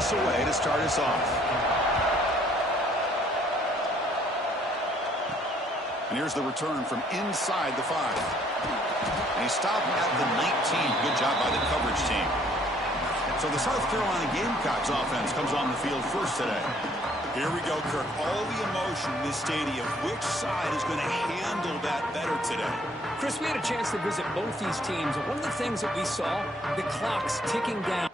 this away to start us off. And here's the return from inside the 5. And he stopped at the 19. Good job by the coverage team. So the South Carolina Gamecocks offense comes on the field first today. Here we go, Kirk. All the emotion in this stadium. Which side is going to handle that better today? Chris, we had a chance to visit both these teams, and one of the things that we saw, the clock's ticking down.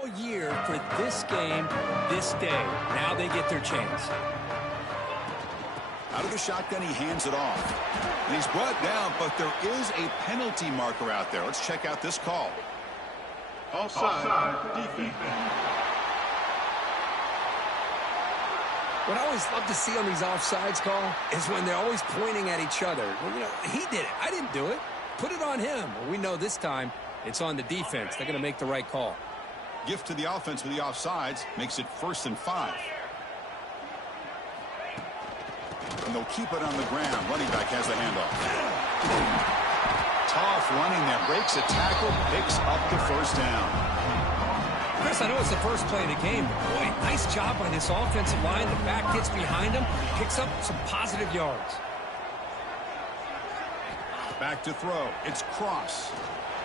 All year for this game, this day. Now they get their chance. Out of the shotgun, he hands it off. And he's brought down, but there is a penalty marker out there. Let's check out this call. Offside defense. What I always love to see on these offsides call is when they're always pointing at each other. Well, you know, he did it. I didn't do it. Put it on him. Well, we know this time it's on the defense. They're going to make the right call. Gift to the offense with the offsides makes it 1st and 5. And they'll keep it on the ground. Running back has the handoff. Tough running there. Breaks a tackle. Picks up the 1st down. Chris, I know it's the first play of the game, but boy, nice job by this offensive line. The back gets behind him, picks up some positive yards. Back to throw. It's Cross.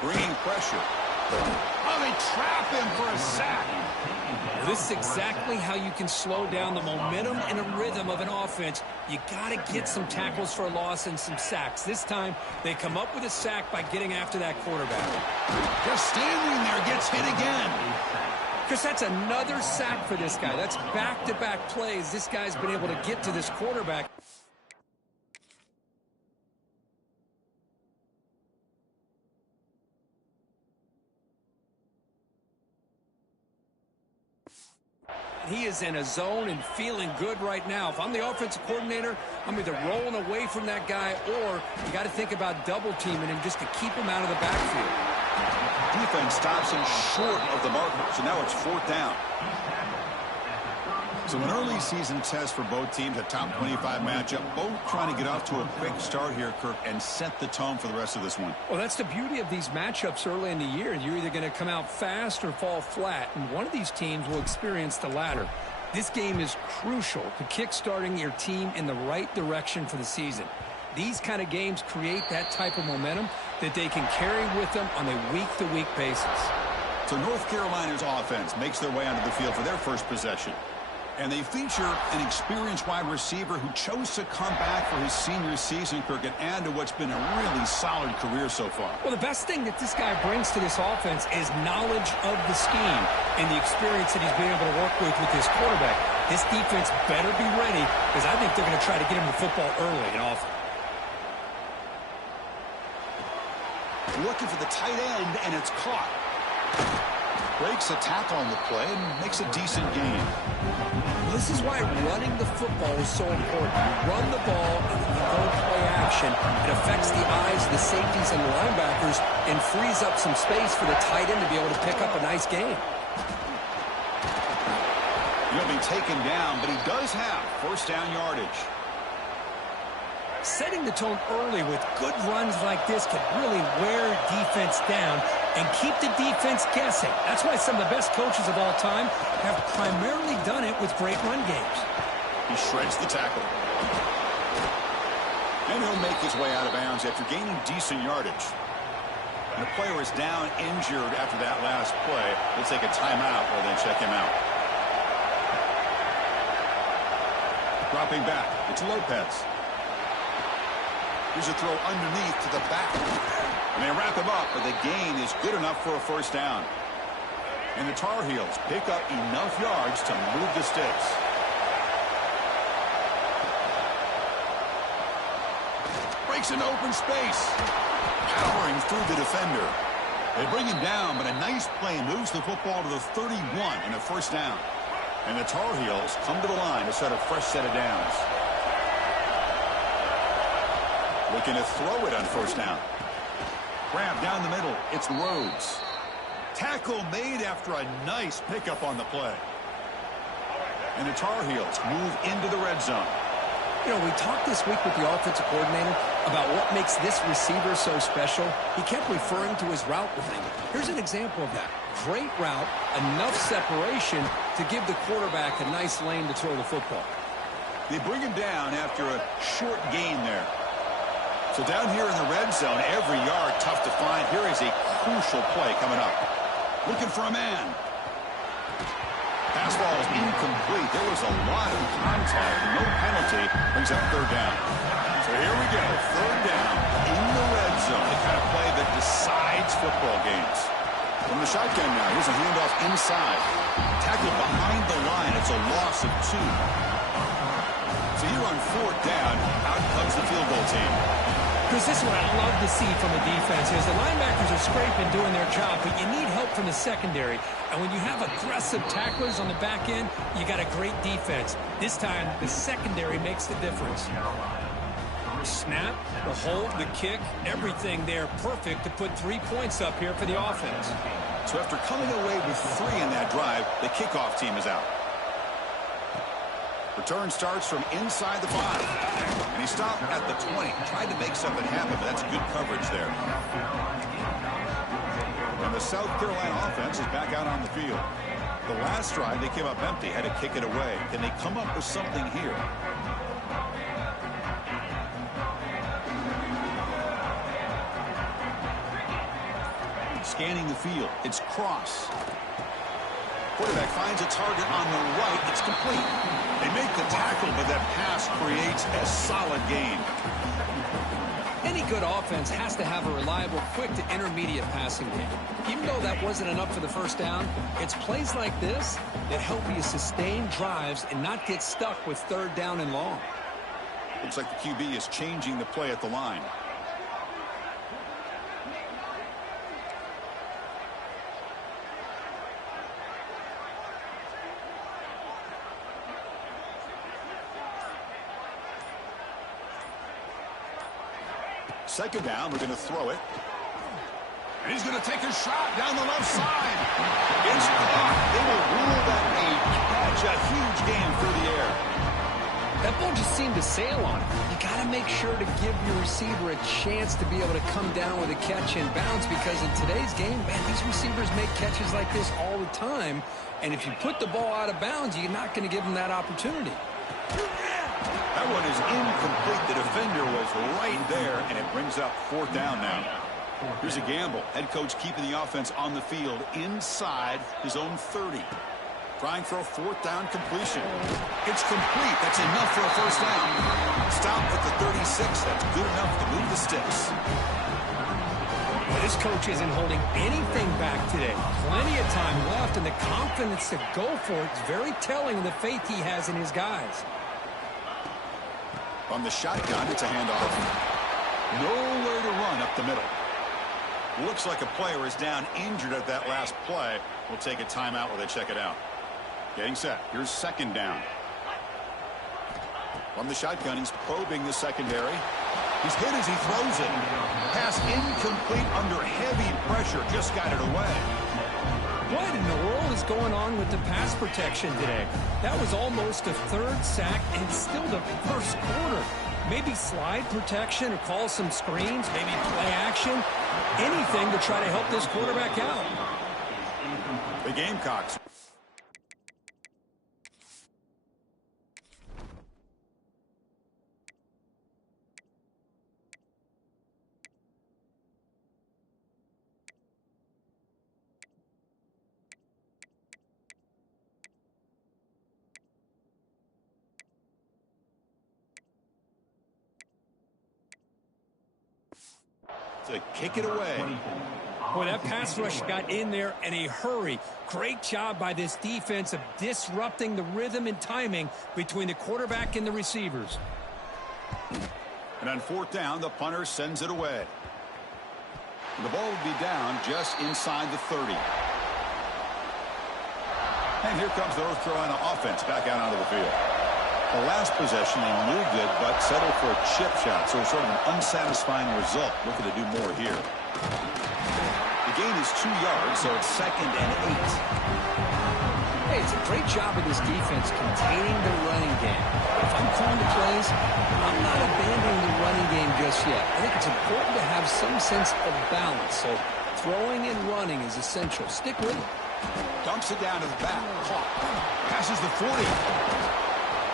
Bringing pressure. Oh, they trap him for a sack. Well, this is exactly how you can slow down the momentum and a rhythm of an offense. You got to get some tackles for a loss and some sacks. This time, they come up with a sack by getting after that quarterback. Just standing there, gets hit again. Chris, that's another sack for this guy. That's back-to-back plays. This guy's been able to get to this quarterback. He is in a zone and feeling good right now. If I'm the offensive coordinator, I'm either rolling away from that guy or you got to think about double teaming him just to keep him out of the backfield. Defense stops him short of the marker, so now it's 4th down. So an early season test for both teams, a top 25 matchup, both trying to get off to a quick start here, Kirk, and set the tone for the rest of this one. Well, that's the beauty of these matchups early in the year. You're either going to come out fast or fall flat, and one of these teams will experience the latter. This game is crucial to kick-starting your team in the right direction for the season. These kind of games create that type of momentum that they can carry with them on a week-to-week basis. So North Carolina's offense makes their way onto the field for their first possession. And they feature an experienced wide receiver who chose to come back for his senior season, Kirk, and add to what's been a really solid career so far. Well, the best thing that this guy brings to this offense is knowledge of the scheme and the experience that he's been able to work with this quarterback. This defense better be ready because I think they're going to try to get him the football early and often. Looking for the tight end, and it's caught. Breaks a tackle on the play and makes a decent gain. This is why running the football is so important. You run the ball and then you go play action. It affects the eyes of the safeties and the linebackers and frees up some space for the tight end to be able to pick up a nice gain. He'll be taken down, but he does have first down yardage. Setting the tone early with good runs like this can really wear defense down and keep the defense guessing. That's why some of the best coaches of all time have primarily done it with great run games. He shreds the tackle. And he'll make his way out of bounds after gaining decent yardage. And the player is down injured after that last play. They'll take a timeout while they check him out. Dropping back, it's Lopez. Here's a throw underneath to the back. And they wrap him up, but the gain is good enough for a first down. And the Tar Heels pick up enough yards to move the sticks. Breaks an open space. Powering through the defender. They bring him down, but a nice play moves the football to the 31 and a first down. And the Tar Heels come to the line to set a fresh set of downs. Looking to throw it on first down. Grab down the middle. It's Rhodes. Tackle made after a nice pickup on the play. And the Tar Heels move into the red zone. You know, we talked this week with the offensive coordinator about what makes this receiver so special. He kept referring to his route running. Here's an example of that. Great route, enough separation to give the quarterback a nice lane to throw the football. They bring him down after a short gain there. So down here in the red zone, every yard tough to find. Here is a crucial play coming up. Looking for a man. Pass ball is incomplete. There was a lot of contact. No penalty. Brings up third down. So here we go. Third down in the red zone. The kind of play that decides football games. From the shotgun now. Here's a handoff inside. Tackled behind the line. It's a loss of 2. So here on fourth down, out comes the field goal team. Because this is what I love to see from the defense is the linebackers are scraping, doing their job, but you need help from the secondary. And when you have aggressive tacklers on the back end, you got a great defense. This time, the secondary makes the difference. Snap, the hold, the kick, everything there perfect to put 3 points up here for the offense. So after coming away with 3 in that drive, the kickoff team is out. Return starts from inside the 5. And he stopped at the 20. Tried to make something happen, but that's good coverage there. And the South Carolina offense is back out on the field. The last drive, they came up empty, had to kick it away. Can they come up with something here? Scanning the field. It's cross. Quarterback finds a target on the right. It's complete. They make the tackle, but that pass creates a solid gain. Any good offense has to have a reliable, quick to intermediate passing game. Even though that wasn't enough for the first down, it's plays like this that help you sustain drives and not get stuck with third down and long. Looks like the QB is changing the play at the line. Second down, we're going to throw it. And he's going to take a shot down the left side. It's caught. They will rule that a catch, a huge gain through the air. That ball just seemed to sail on it. You got to make sure to give your receiver a chance to be able to come down with a catch and bounce, because in today's game, man, these receivers make catches like this all the time. And if you put the ball out of bounds, you're not going to give them that opportunity. That one is incomplete. The defender was right there, and it brings up fourth down now. Here's a gamble. Head coach keeping the offense on the field inside his own 30. Trying for a fourth down completion. It's complete. That's enough for a first down. Stopped at the 36. That's good enough to move the sticks. This coach isn't holding anything back today. Plenty of time left, and the confidence to go for it is very telling of the faith he has in his guys. From the shotgun, it's a handoff. Nowhere to run up the middle. Looks like a player is down injured at that last play. We'll take a timeout while they check it out. Getting set. Here's second down. From the shotgun, he's probing the secondary. He's hit as he throws it. Pass incomplete under heavy pressure. Just got it away. What in the world is going on with the pass protection today? That was almost a third sack and still the first quarter. Maybe slide protection or call some screens, maybe play action. Anything to try to help this quarterback out. The Gamecocks. To kick it away. Boy, that pass rush got in there in a hurry. Great job by this defense of disrupting the rhythm and timing between the quarterback and the receivers. And on fourth down, the punter sends it away. The ball will be down just inside the 30. And here comes the North Carolina offense back out onto the field. The last possession, they moved it, but settled for a chip shot, so sort of an unsatisfying result. Looking to do more here. The gain is 2 yards, so it's 2nd and 8. Hey, it's a great job of this defense containing the running game. If I'm calling the plays, I'm not abandoning the running game just yet. I think it's important to have some sense of balance, so throwing and running is essential. Stick with it. Dumps it down to the back. Caught. Passes the 40.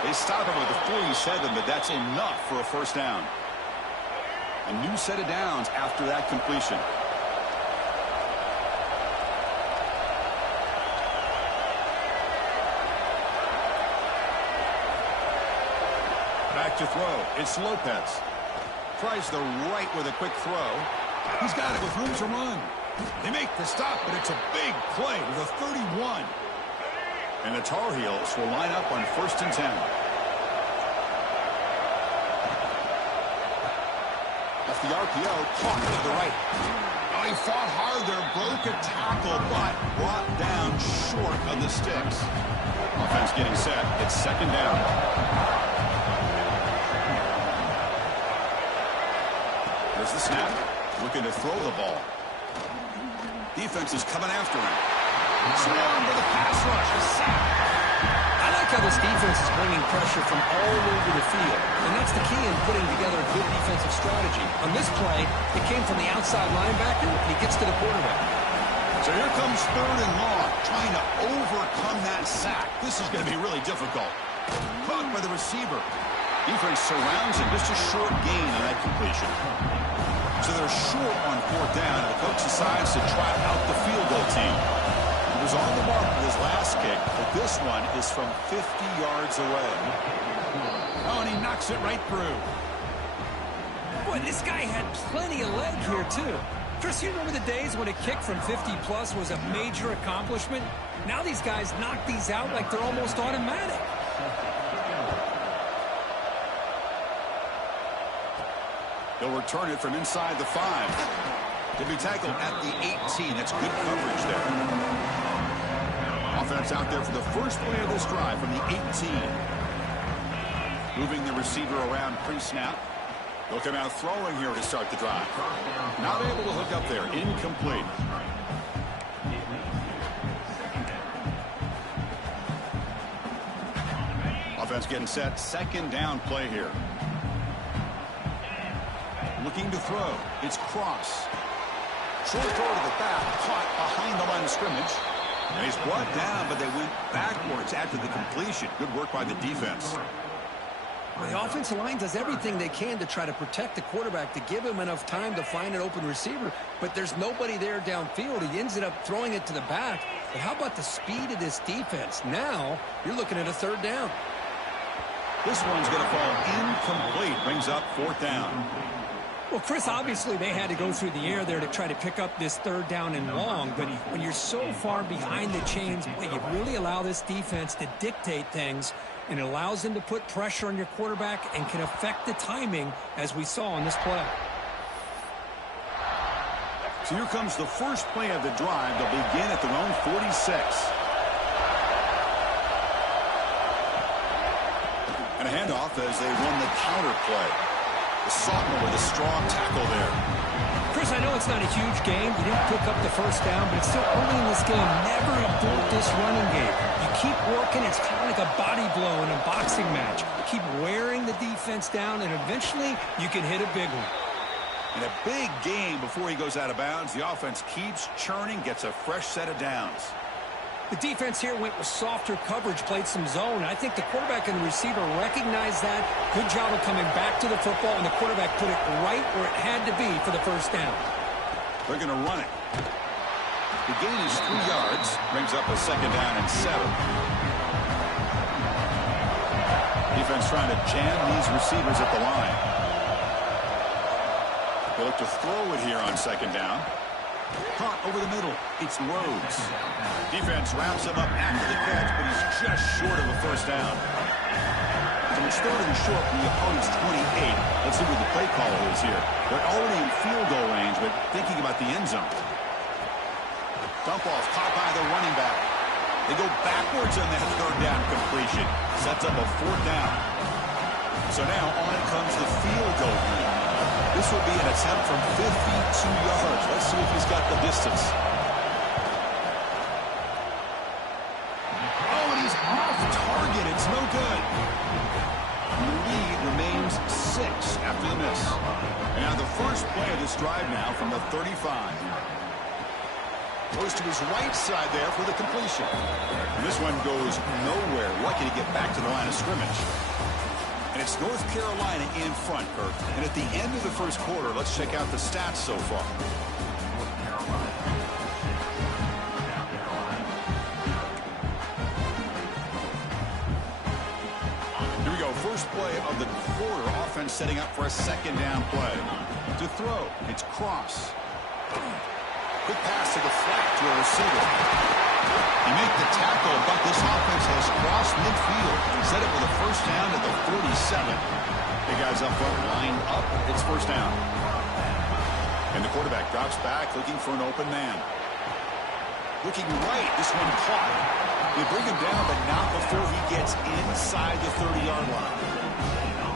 They stop him with the 47, but that's enough for a first down. A new set of downs after that completion. Back to throw. It's Lopez. Tries the right with a quick throw. He's got it with room to run. They make the stop, but it's a big play with a 31. And the Tar Heels will line up on 1st and 10. Off the RPO, caught to the right. Oh, he fought hard there, broke a tackle, but brought down short of the sticks. Offense getting set. It's 2nd down. There's the snap. Looking to throw the ball. Defense is coming after him. Swarmed with a pass rush. A sack. I like how this defense is bringing pressure from all over the field, and that's the key in putting together a good defensive strategy. On this play, it came from the outside linebacker, and he gets to the quarterback. So here comes 3rd and long, trying to overcome that sack. This is going to be really difficult. Caught by the receiver. Defense surrounds him. Just a short gain on that completion. So they're short on 4th down, and the coach decides to try out the field goal team. He was on the mark with his last kick, but this one is from 50 yards away. Oh, and he knocks it right through. Boy, this guy had plenty of leg here, too. Chris, you remember the days when a kick from 50-plus was a major accomplishment? Now these guys knock these out like they're almost automatic. They'll return it from inside the 5. To be tackled at the 18. That's good coverage there. Offense out there for the first play of this drive from the 18. Moving the receiver around pre-snap. They'll come out throwing here to start the drive. Not able to hook up there. Incomplete. Offense getting set. 2nd down play here. Looking to throw. It's Cross. Short throw to the back. Caught behind the line of scrimmage. And he's brought down, but they went backwards after the completion. Good work by the defense. The offensive line does everything they can to try to protect the quarterback, to give him enough time to find an open receiver, but there's nobody there downfield. He ends up throwing it to the back. But how about the speed of this defense? Now you're looking at a 3rd down. This one's going to fall incomplete. Brings up 4th down. Well, Chris, obviously they had to go through the air there to try to pick up this 3rd down and long, but when you're so far behind the chains, boy, you really allow this defense to dictate things, and it allows them to put pressure on your quarterback and can affect the timing, as we saw on this play. So here comes the first play of the drive. They'll begin at their own 46. And a handoff as they run the counter play. The sophomore with a strong tackle there. Chris, I know it's not a huge game. You didn't pick up the first down, but it's still early in this game. Never abort this running game. You keep working. It's kind of like a body blow in a boxing match. Keep wearing the defense down, and eventually you can hit a big one. In a big game before he goes out of bounds, the offense keeps churning, gets a fresh set of downs. The defense here went with softer coverage, played some zone. I think the quarterback and the receiver recognized that. Good job of coming back to the football, and the quarterback put it right where it had to be for the first down. They're going to run it. The gain is 3 yards, brings up a second down and 7. Defense trying to jam these receivers at the line. They look to throw it here on second down. Caught over the middle. It's Rhodes. Defense wraps him up after the catch, but he's just short of a first down. So it's third and short from the opponent's 28. Let's see what the play call is here. They're already in field goal range, but thinking about the end zone. Dump off caught by the running back. They go backwards on that third down completion. Sets up a fourth down. So now on comes the field goal unit. This will be an attempt from 52 yards. Let's see if he's got the distance. Oh, and he's off target. It's no good. And the lead remains 6 after the miss. And the first play of this drive now from the 35. Goes to his right side there for the completion. And this one goes nowhere. Lucky to get back to the line of scrimmage. And it's North Carolina in front, Kirk. And at the end of the first quarter, let's check out the stats so far. Here we go. First play of the quarter. Offense setting up for a second down play. To throw, it's Cross. Quick pass to the flat to a receiver. He made the tackle, but this offense has crossed midfield. Set it with a first down at the 47. Big guys up front, lined up. It's first down. And the quarterback drops back, looking for an open man. Looking right, this one caught. They bring him down, but not before he gets inside the 30-yard line.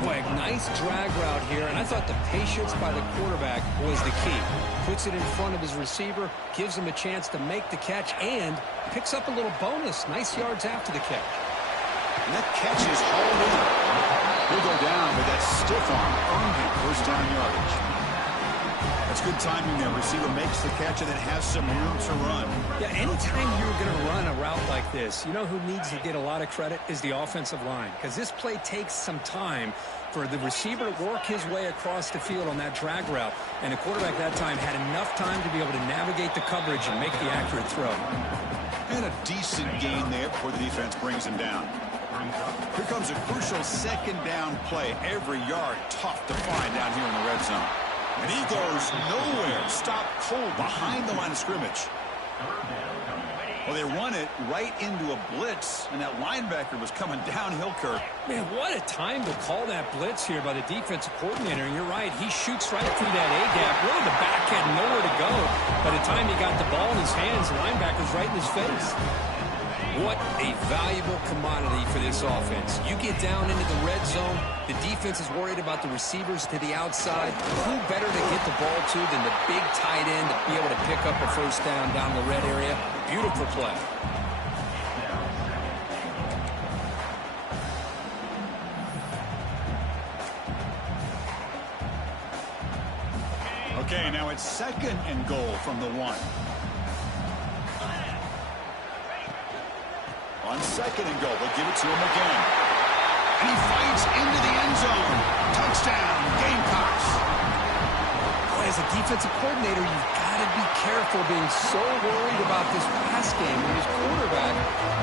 Boy, nice drag route here, and I thought the patience by the quarterback was the key. Puts it in front of his receiver, gives him a chance to make the catch, and picks up a little bonus. Nice yards after the catch. And that catch is hauled in. He'll go down with that stiff arm, earned him first down yardage. That's good timing there. Receiver makes the catch and then has some room to run. Yeah, anytime you're going to run a route like this, you know who needs to get a lot of credit is the offensive line, because this play takes some time for the receiver to work his way across the field on that drag route, and the quarterback that time had enough time to be able to navigate the coverage and make the accurate throw. And a decent gain there before the defense brings him down. Here comes a crucial second down play. Every yard tough to find down here in the red zone. And he goes nowhere. Stopped cold behind the line of scrimmage. Well, they run it right into a blitz, and that linebacker was coming downhill, Kirk. Man, what a time to call that blitz here by the defensive coordinator. And you're right, he shoots right through that A-gap. Really, the back had nowhere to go. By the time he got the ball in his hands, the linebacker's right in his face. What a valuable commodity for this offense. You get down into the red zone, the defense is worried about the receivers to the outside. Who better to get the ball to than the big tight end to be able to pick up a first down down the red area? Beautiful play. Okay, now it's second and goal from the 1. On second and goal, they'll give it to him again. And he fights into the end zone. Touchdown, Gamecocks. Boy, as a defensive coordinator, you've got to be careful being so worried about this pass game with his quarterback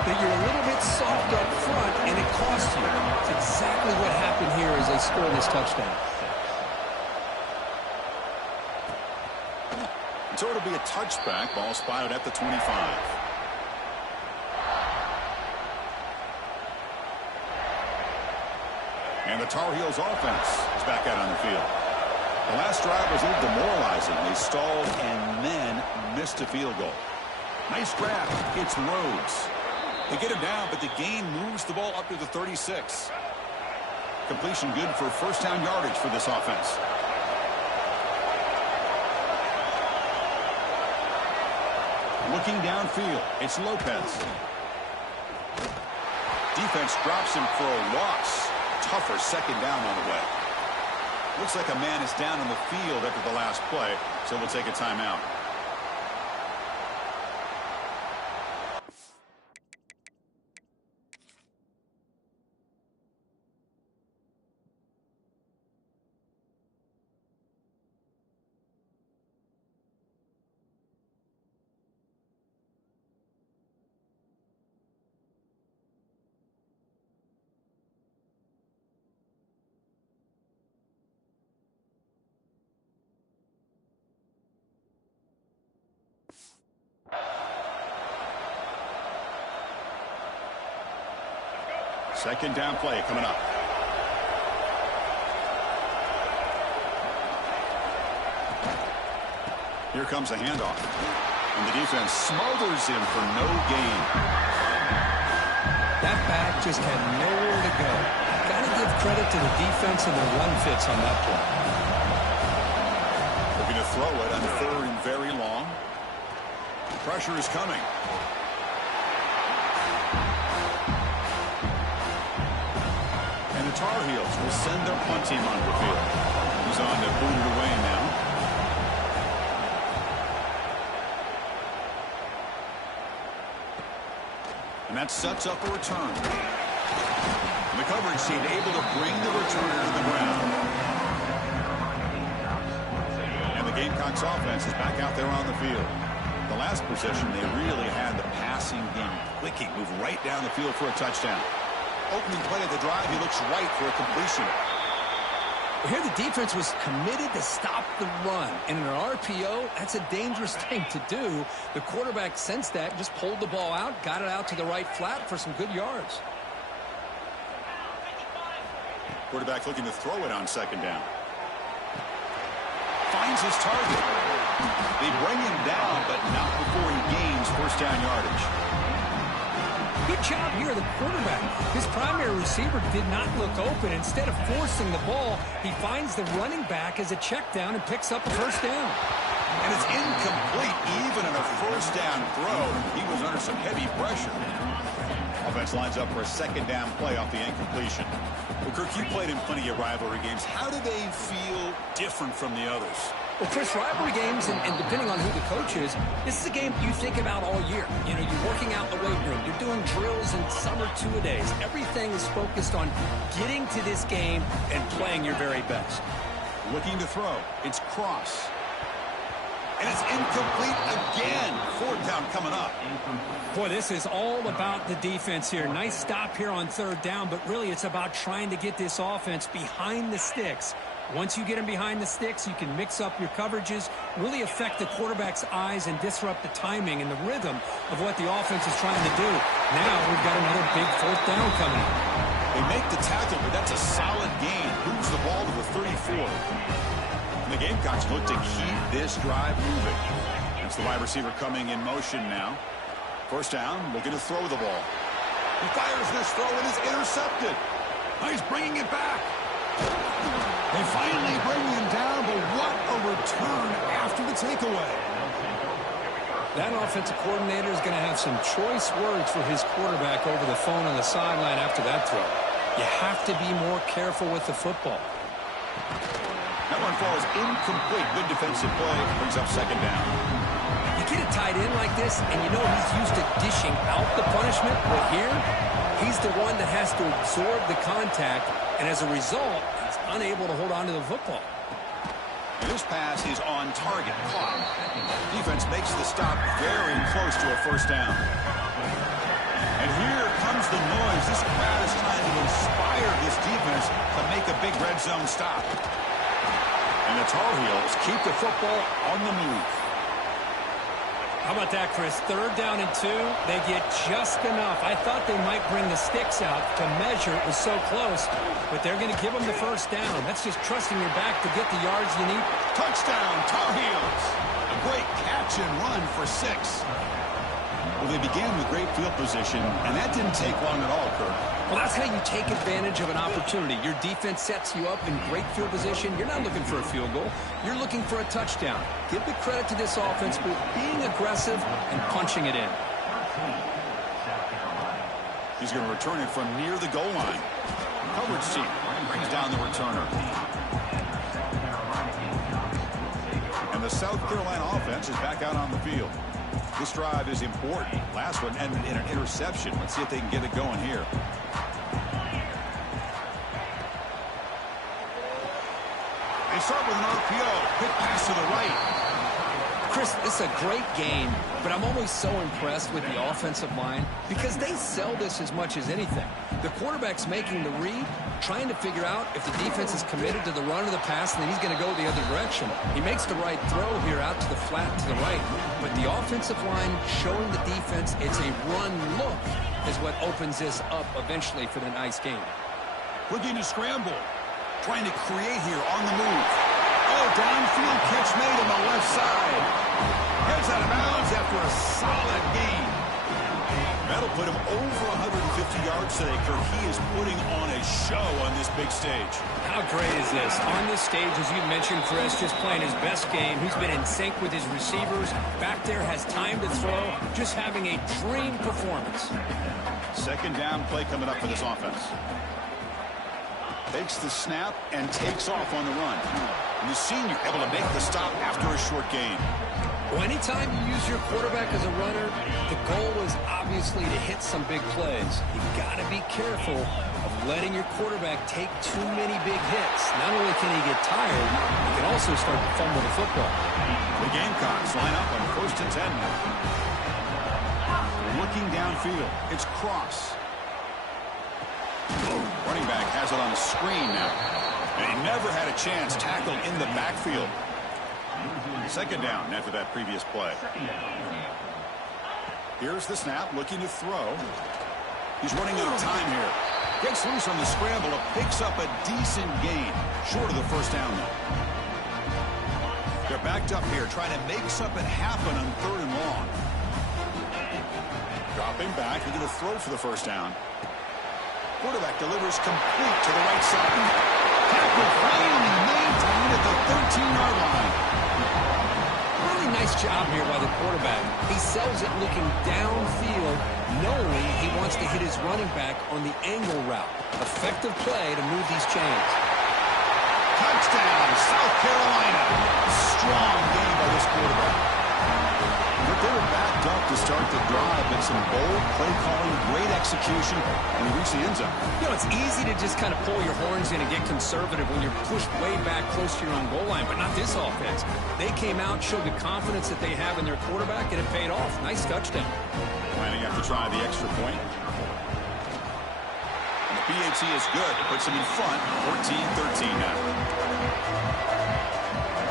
that you're a little bit soft up front, and it costs you. It's exactly what happened here as they scored this touchdown. So it'll be a touchback. Ball spotted at the 25. And the Tar Heels offense is back out on the field. The last drive was a little demoralizing. They stalled and then missed a field goal. Nice grab. It's Rhodes. They get him down, but the gain moves the ball up to the 36. Completion good for first down yardage for this offense. Looking downfield, it's Lopez. Defense drops him for a loss. Tougher second down on the way. Looks like a man is down on the field after the last play, so we'll take a timeout. Second down play coming up. Here comes a handoff. And the defense smothers him for no gain. That back just had nowhere to go. Got to give credit to the defense and the run fits on that play. Looking to throw it on third and very long. Pressure is coming. And the Tar Heels will send their punt team onto the field. He's on to boot it away now. And that sets up a return. And the coverage team able to bring the returner to the ground. And the Gamecocks offense is back out there on the field. The last possession, they really had the passing game clicking. Move right down the field for a touchdown. Opening play of the drive, he looks right for a completion. Here the defense was committed to stop the run. And in an RPO, that's a dangerous thing to do. The quarterback sensed that and just pulled the ball out, got it out to the right flat for some good yards. Quarterback looking to throw it on second down. Finds his target. They bring him down, but not before he gains first down yardage. Good job here, the quarterback. His primary receiver did not look open. Instead of forcing the ball, he finds the running back as a check down and picks up a first down. And it's incomplete. Even on a first down throw, he was under some heavy pressure. Offense lines up for a second down play off the incompletion. Well, Kirk, you played in plenty of rivalry games. How do they feel different from the others? Well, Chris, rivalry games, and depending on who the coach is, this is a game you think about all year. You know, you're working out in the weight room. You're doing drills in summer two-a-days. Everything is focused on getting to this game and playing your very best. Looking to throw. It's Cross. And it's incomplete again. Fourth down coming up. Boy, this is all about the defense here. Nice stop here on third down, but really it's about trying to get this offense behind the sticks. Once you get them behind the sticks, you can mix up your coverages, really affect the quarterback's eyes and disrupt the timing and the rhythm of what the offense is trying to do. Now we've got another big fourth down coming up. They make the tackle, but that's a solid gain. Moves the ball to the 34. And the Gamecocks look to keep this drive moving. It's the wide receiver coming in motion now. First down, looking to throw the ball. He fires this throw and is intercepted. He's bringing it back. They finally bring him down, but what a return after the takeaway. That offensive coordinator is going to have some choice words for his quarterback over the phone on the sideline after that throw. You have to be more careful with the football. That one falls incomplete. Good defensive play. Brings up second down. You get a tight end like this, and you know he's used to dishing out the punishment. But here, he's the one that has to absorb the contact, and as a result, he's unable to hold on to the football. And this pass is on target. Caught. Defense makes the stop very close to a first down. And here comes the noise. This crowd is trying to inspire this defense to make a big red zone stop. And the Tar Heels keep the football on the move. How about that, Chris? 3rd down and 2. They get just enough. I thought they might bring the sticks out to measure. It was so close, but they're going to give them the 1st down. That's just trusting your back to get the yards you need. Touchdown, Tar Heels. A great catch and run for 6. Well, they began with great field position, and that didn't take long at all, Kirk. Well, that's how you take advantage of an opportunity. Your defense sets you up in great field position. You're not looking for a field goal. You're looking for a touchdown. Give the credit to this offense for being aggressive and punching it in. He's going to return it from near the goal line. Coverage team brings down the returner. And the South Carolina offense is back out on the field. This drive is important. Last one ended in an interception. Let's see if they can get it going here. They start with an RPO. Quick pass to the right. Chris, this is a great game, but I'm always so impressed with the offensive line because they sell this as much as anything. The quarterback's making the read, trying to figure out if the defense is committed to the run or the pass, and then he's going to go the other direction. He makes the right throw here out to the flat to the right, but the offensive line showing the defense it's a run look is what opens this up eventually for the nice game. Looking to scramble. Trying to create here on the move. Oh, downfield catch made on the left side. Heads out of bounds after a solid gain. That'll put him over 150 yards today, Kirk. He is putting on a show on this big stage. How great is this? On this stage, as you mentioned, Chris, just playing his best game. He's been in sync with his receivers. Back there, has time to throw. Just having a dream performance. 2nd down play coming up for this offense. Takes the snap and takes off on the run. And the senior able to make the stop after a short gain. Well, anytime you use your quarterback as a runner, the goal is obviously to hit some big plays. You've got to be careful of letting your quarterback take too many big hits. Not only can he get tired, he can also start to fumble the football. The Gamecocks line up on 1st and 10 now. Looking downfield. It's Cross. Running back has it on a screen now. And he never had a chance tackled in the backfield. 2nd down after that previous play. Here's the snap, looking to throw. He's running out of time here. Gets loose on the scramble, picks up a decent gain. Short of the 1st down, though. They're backed up here, trying to make something happen on 3rd and long. Dropping back, looking to throw for the 1st down. Quarterback delivers complete to the right side. Tackle finally maintained at the 13-yard line. Really nice job here by the quarterback. He sells it looking downfield, knowing he wants to hit his running back on the angle route. Effective play to move these chains. Touchdown, South Carolina. Strong game by this quarterback. But they were backed up to start the drive, but some bold play calling, great execution, and he reached the end zone. You know, it's easy to just kind of pull your horns in and get conservative when you're pushed way back close to your own goal line, but not this offense. They came out, showed the confidence that they have in their quarterback, and it paid off. Nice touchdown. Planning up to try the extra point. And the PAT is good. Puts them in front, 14-13 now.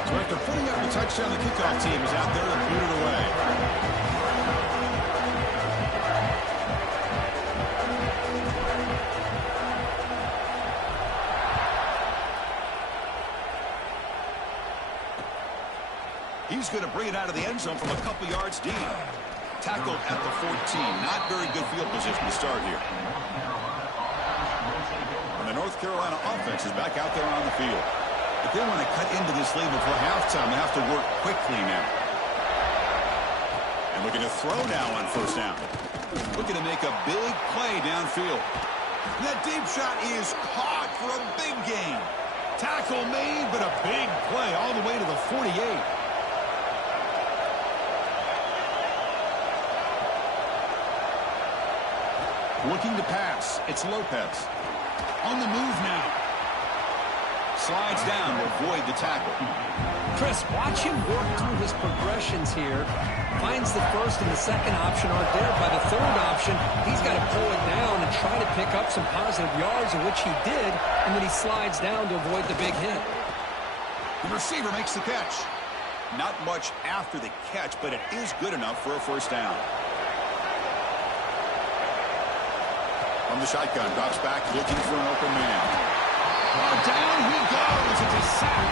So after putting up a touchdown, the kickoff team is out there to boot it away. He's going to bring it out of the end zone from a couple yards deep. Tackled at the 14. Not very good field position to start here. And the North Carolina offense is back out there on the field. If they want to cut into this lead before halftime, they have to work quickly now. And looking to throw now on 1st down. Looking to make a big play downfield. And that deep shot is caught for a big gain. Tackle made, but a big play all the way to the 48. Looking to pass. It's Lopez. On the move now. Slides down to avoid the tackle. Chris, watch him work through his progressions here. Finds the 1st and the 2nd option aren't there. By the 3rd option, he's got to pull it down and try to pick up some positive yards, of which he did, and then he slides down to avoid the big hit. The receiver makes the catch. Not much after the catch, but it is good enough for a first down. From the shotgun, drops back, looking for an open man. Oh, down he goes. It's a sack.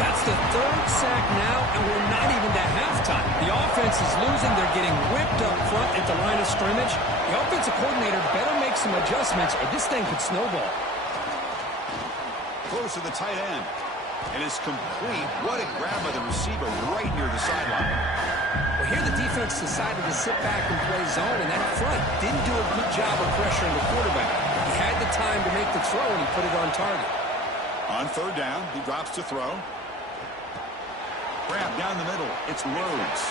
That's the third sack now, and we're not even to halftime. The offense is losing. They're getting whipped up front at the line of scrimmage. The offensive coordinator better make some adjustments, or this thing could snowball. Close to the tight end. And it's complete. What a grab by the receiver right near the sideline. Well, here the defense decided to sit back and play zone, and that front didn't do a good job of pressuring the quarterback. He had the time to make the throw, and he put it on target. On third down, he drops to throw. Grab down the middle. It's Rhodes.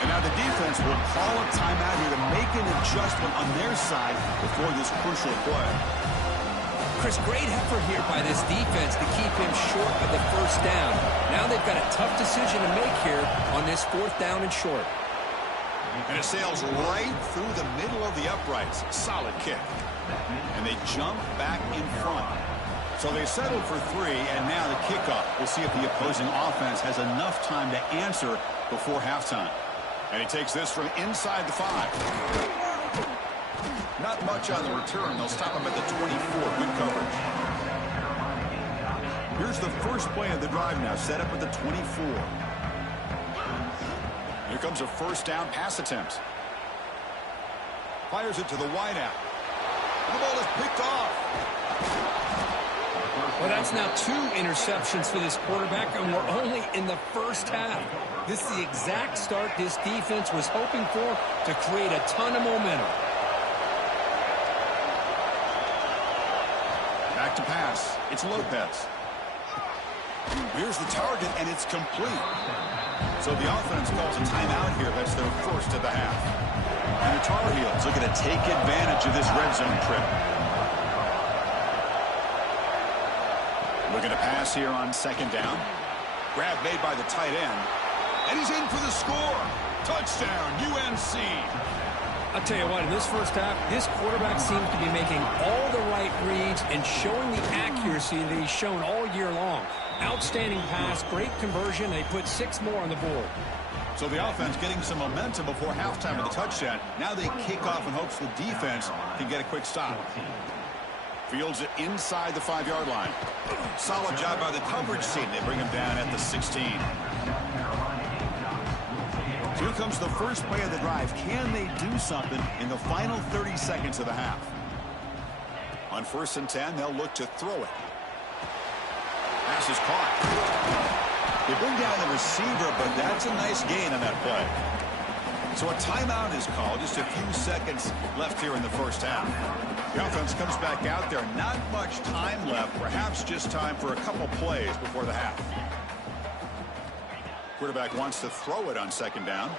And now the defense will call a timeout here to make an adjustment on their side before this crucial play. Chris, great effort here by this defense to keep him short of the first down. Now they've got a tough decision to make here on this fourth down and short. And it sails right through the middle of the uprights. Solid kick. And they jump back in front. So they settled for 3, and now the kickoff. We'll see if the opposing offense has enough time to answer before halftime. And he takes this from inside the 5. Not much on the return. They'll stop him at the 24. Good coverage. Here's the first play of the drive now, set up at the 24. Here comes a first down pass attempt. Fires it to the wideout. And the ball is picked off. Well, that's now 2 interceptions for this quarterback, and we're only in the first half. This is the exact start this defense was hoping for to create a ton of momentum. Back to pass. It's Lopez. Here's the target, and it's complete. So the offense calls a timeout here. That's their first of the half. And the Tar Heels looking to take advantage of this red zone trip. Looking to pass here on second down. Grab made by the tight end. And he's in for the score. Touchdown, UNC. I'll tell you what, in this first half, this quarterback seems to be making all the right reads and showing the accuracy that he's shown all year long. Outstanding pass, great conversion. They put 6 more on the board. So the offense getting some momentum before halftime with a touchdown. Now they kick off in hopes the defense can get a quick stop. Fields it inside the 5-yard line. Solid job by the coverage team. They bring him down at the 16. So here comes the first play of the drive. Can they do something in the final 30 seconds of the half? On 1st and 10, they'll look to throw it. Pass is caught. They bring down the receiver, but that's a nice gain on that play. So a timeout is called. Just a few seconds left here in the first half. The offense comes back out there. Not much time left. Perhaps just time for a couple plays before the half. Quarterback wants to throw it on second down.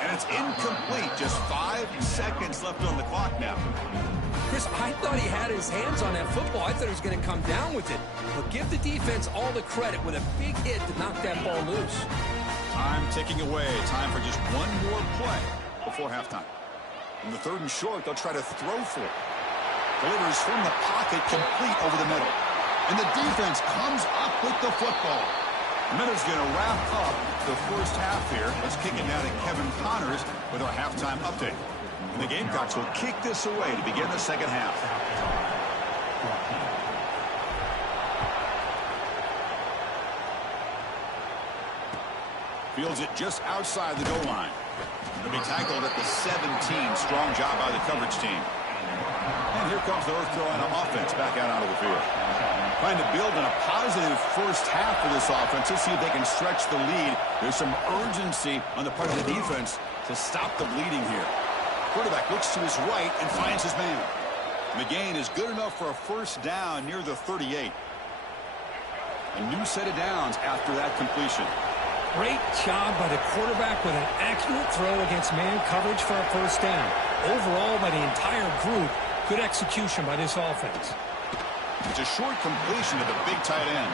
And it's incomplete. Just 5 seconds left on the clock now. Chris, I thought he had his hands on that football. I thought he was going to come down with it. But give the defense all the credit with a big hit to knock that ball loose. Time ticking away. Time for just one more play before halftime. In the 3rd and short, they'll try to throw for it. Delivers from the pocket, complete over the middle. And the defense comes up with the football. Miller's going to wrap up the first half here. Let's kick it now to Kevin Connors with our halftime update. And the Gamecocks will kick this away to begin the second half. Fields it just outside the goal line. He'll be tackled at the 17. Strong job by the coverage team. And here comes the North Carolina offense back out onto the field. Trying to build in a positive first half for this offense. Let's see if they can stretch the lead. There's some urgency on the part of the defense to stop the bleeding here. Quarterback looks to his right and finds his man. And the gain is good enough for a first down near the 38. A new set of downs after that completion. Great job by the quarterback with an accurate throw against man coverage for a first down. Overall, by the entire group, good execution by this offense. It's a short completion to the big tight end.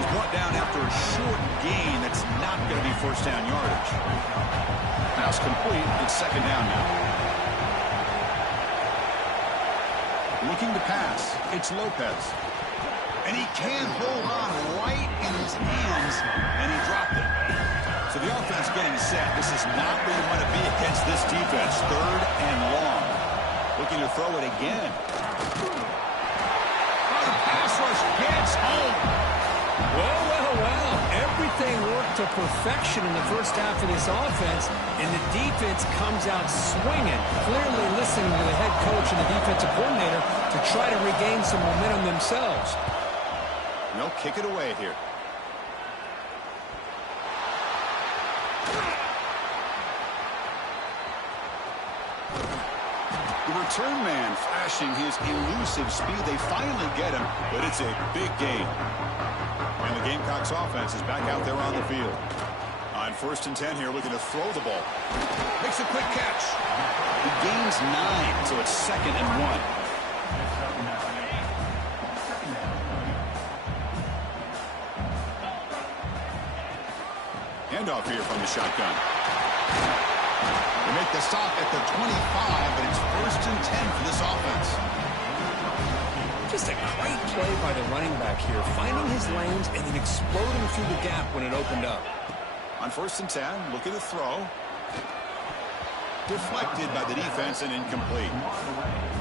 He's brought down after a short gain that's not going to be first down yardage. Pass complete. It's second down now. Looking to pass. It's Lopez. And he can't hold on right in his hands, and he dropped it. So the offense getting set. This is not where you want to be against this defense. 3rd and long. Looking to throw it again. Oh, the pass rush gets home. Well, well, well. Everything worked to perfection in the first half of this offense, and the defense comes out swinging, clearly listening to the head coach and the defensive coordinator to try to regain some momentum themselves. They'll kick it away here. The return man flashing his elusive speed. They finally get him, but it's a big gain. And the Gamecocks offense is back out there on the field. On 1st and 10 here, looking to throw the ball. Makes a quick catch. He gains 9, so it's 2nd and 1. Handoff here from the shotgun. They make the stop at the 25, but it's 1st and 10 for this offense. Just a great play by the running back here, finding his lanes and then exploding through the gap when it opened up. On 1st and 10, looking to throw. Deflected by the defense and incomplete.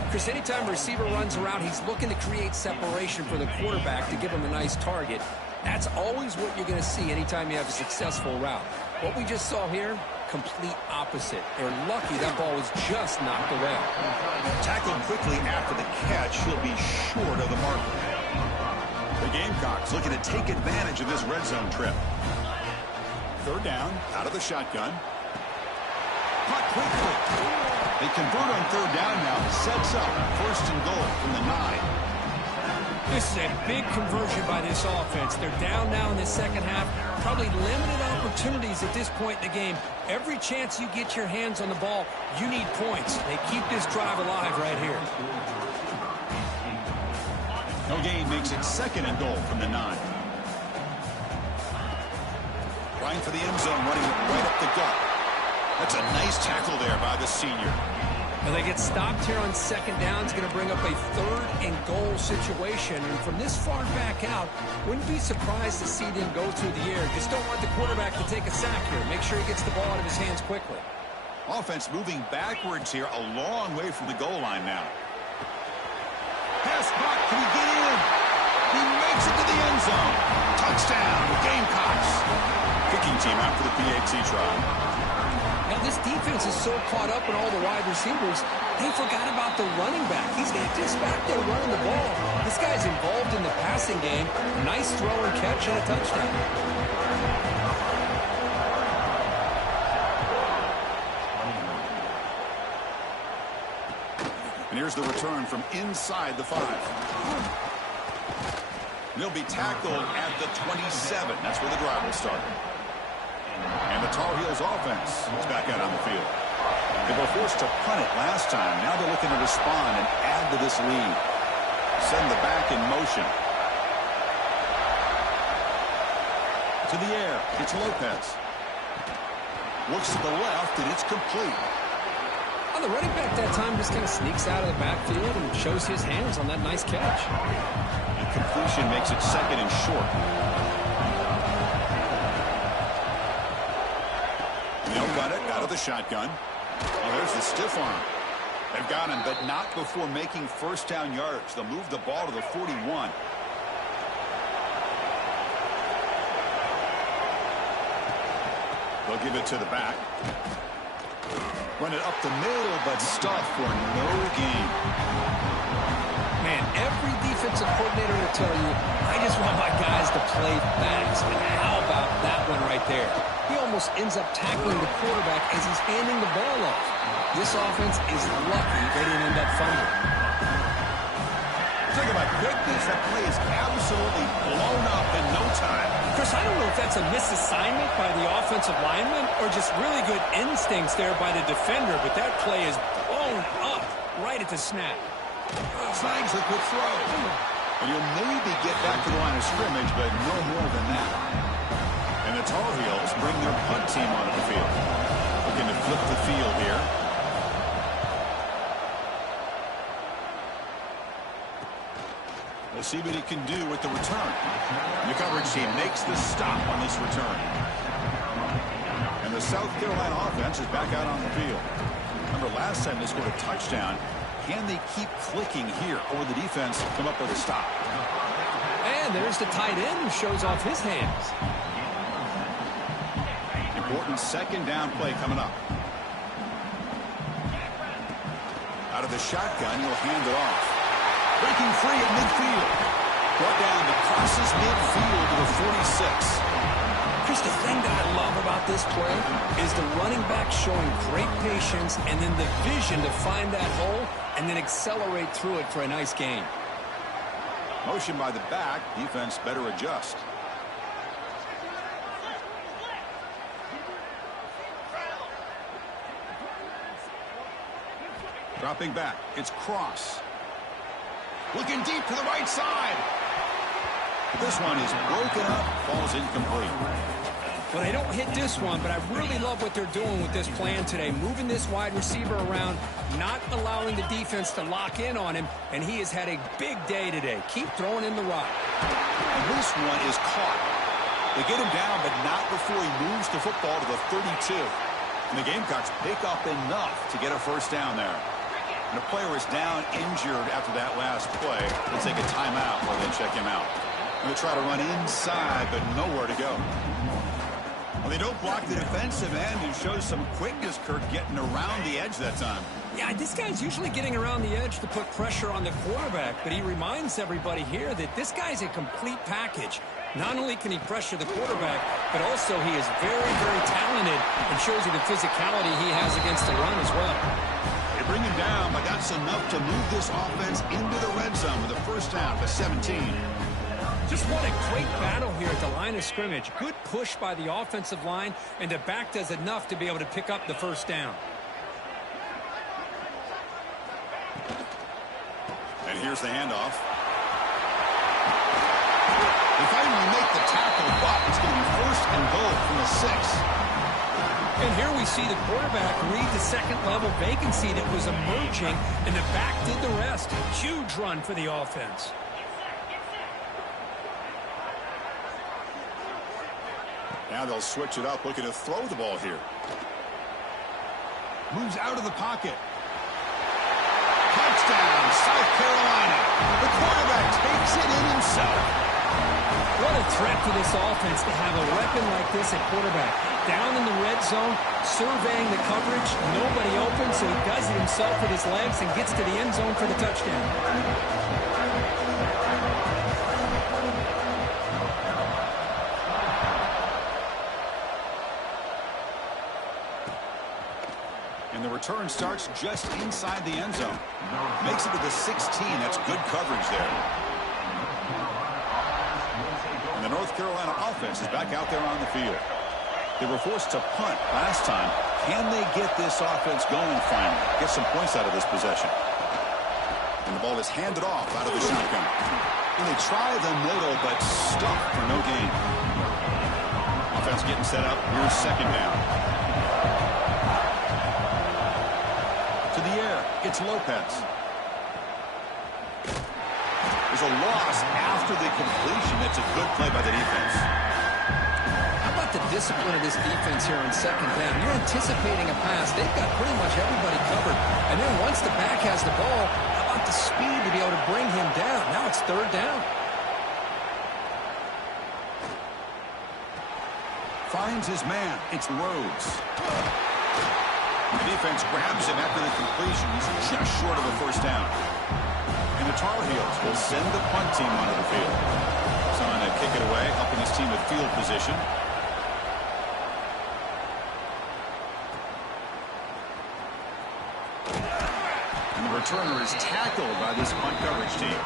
Chris, anytime a receiver runs around, he's looking to create separation for the quarterback to give him a nice target. That's always what you're going to see anytime you have a successful route. What we just saw here, complete opposite. They're lucky that ball was just knocked away. Tackled quickly after the catch. He'll be short of the marker. The Gamecocks looking to take advantage of this red zone trip. 3rd down, out of the shotgun. Caught quickly. They convert on 3rd down now. Sets up 1st and goal from the 9. This is a big conversion by this offense. They're down now in the second half. Probably limited opportunities at this point in the game. Every chance you get your hands on the ball, you need points. They keep this drive alive right here. No gain makes it 2nd and goal from the 9. Trying for the end zone, running it right up the gut. That's a nice tackle there by the senior. And they get stopped here on 2nd down. It's going to bring up a 3rd and goal situation. And from this far back out, wouldn't be surprised to see them go through the air. Just don't want the quarterback to take a sack here. Make sure he gets the ball out of his hands quickly. Offense moving backwards here, a long way from the goal line now. Pass caught. Can he get in? He makes it to the end zone. Touchdown, Gamecocks. Kicking team out for the PAT try. Now, this defense is so caught up in all the wide receivers, they forgot about the running back. He's just back there running the ball. This guy's involved in the passing game. Nice throw and catch and a touchdown. And here's the return from inside the 5. They'll be tackled at the 27. That's where the drive will start. And the Tar Heels offense is back out on the field. They were forced to punt it last time. Now they're looking to respond and add to this lead. Send the back in motion. To the air. It's Lopez. Looks to the left, and it's complete. The running back that time just kind of sneaks out of the backfield and shows his hands on that nice catch. Completion makes it 2nd and short. They'll got it out of the shotgun. Oh, there's the stiff arm. They've got him, but not before making 1st down yards. They'll move the ball to the 41. They'll give it to the back. Run it up the middle, but stuff for no gain. Man, every defensive coordinator will tell you, I just want my guys to play fast. And how about that one right there? He almost ends up tackling the quarterback as he's handing the ball off. This offense is lucky they didn't end up fumbling. Talk about quickness. That play is absolutely blown up in no time. Chris, I don't know if that's a misassignment by the offensive lineman or just really good instincts there by the defender, but that play is blown up right at the snap. Snags a quick throw. And you'll maybe get back to the line of scrimmage, but no more than that. And the Tar Heels bring their punt team onto the field. Looking to flip the field here. We'll see what he can do with the return. The coverage team makes the stop on this return. And the South Carolina offense is back out on the field. Remember, last time they scored a touchdown. Can they keep clicking here, or the defense come up with a stop? And there's the tight end who shows off his hands. Important second down play coming up. Out of the shotgun, he'll hand it off. Breaking free at midfield. Brought down to crosses midfield to the 46. Chris, the thing that I love about this play is the running back showing great patience and then the vision to find that hole and then accelerate through it for a nice gain. Motion by the back. Defense better adjust. Dropping back. It's Cross. Looking deep to the right side. This one is broken up. Falls incomplete. Well, they don't hit this one, but I really love what they're doing with this plan today. Moving this wide receiver around, not allowing the defense to lock in on him, and he has had a big day today. Keep throwing in the rock. And this one is caught. They get him down, but not before he moves the football to the 32. And the Gamecocks pick up enough to get a first down there. And the player is down injured after that last play. They'll take a timeout while they check him out. They'll try to run inside, but nowhere to go. Well, they don't block the defensive end and shows some quickness, Kirk, getting around the edge that time. Yeah, this guy's usually getting around the edge to put pressure on the quarterback, but he reminds everybody here that this guy's a complete package. Not only can he pressure the quarterback, but also he is very, very talented and shows you the physicality he has against the run as well. They bring him down, but that's enough to move this offense into the red zone with a first down to 17. Just what a great battle here at the line of scrimmage. Good push by the offensive line, and the back does enough to be able to pick up the first down. And here's the handoff. They finally make the tackle, but it's going to be first and goal from the 6. And here we see the quarterback read the second-level vacancy that was emerging, and the back did the rest. Huge run for the offense. Now they'll switch it up, looking to throw the ball here. Moves out of the pocket. Touchdown, South Carolina. The quarterback takes it in himself. What a threat for this offense to have a weapon like this at quarterback. Down in the red zone, surveying the coverage, nobody open, so he does it himself with his legs and gets to the end zone for the touchdown. And the return starts just inside the end zone. Makes it to the 16. That's good coverage there. And the North Carolina offense is back out there on the field. They were forced to punt last time. Can they get this offense going finally? Get some points out of this possession. And the ball is handed off out of the shotgun. And they try the middle, but stuck for no gain. Offense getting set up. Here's second down. To the air. It's Lopez. There's a loss after the completion. That's a good play by the defense. How about the discipline of this defense here on second down? You're anticipating a pass. They've got pretty much everybody covered. And then once the back has the ball, how about the speed to be able to bring him down? Now it's third down. Finds his man. It's Rhodes. The defense grabs him after the completion. He's just short of a first down. And the Tar Heels will send the punt team onto the field. Trying to kick it away, helping his team with field position. And the returner is tackled by this punt coverage team.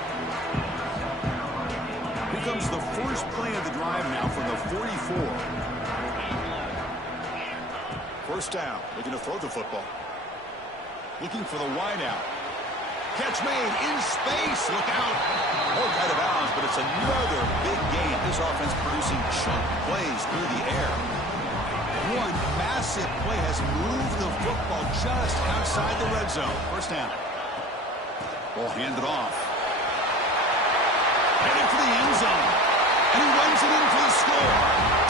Here comes the first play of the drive now from the 44. First down, looking to throw the football. Looking for the wideout. Catch made in space. Look out. Broke out of bounds, but it's another big game. This offense producing chunk plays through the air. One massive play has moved the football just outside the red zone. First down. Ball handed off. Heading for the end zone. And he runs it in for the score.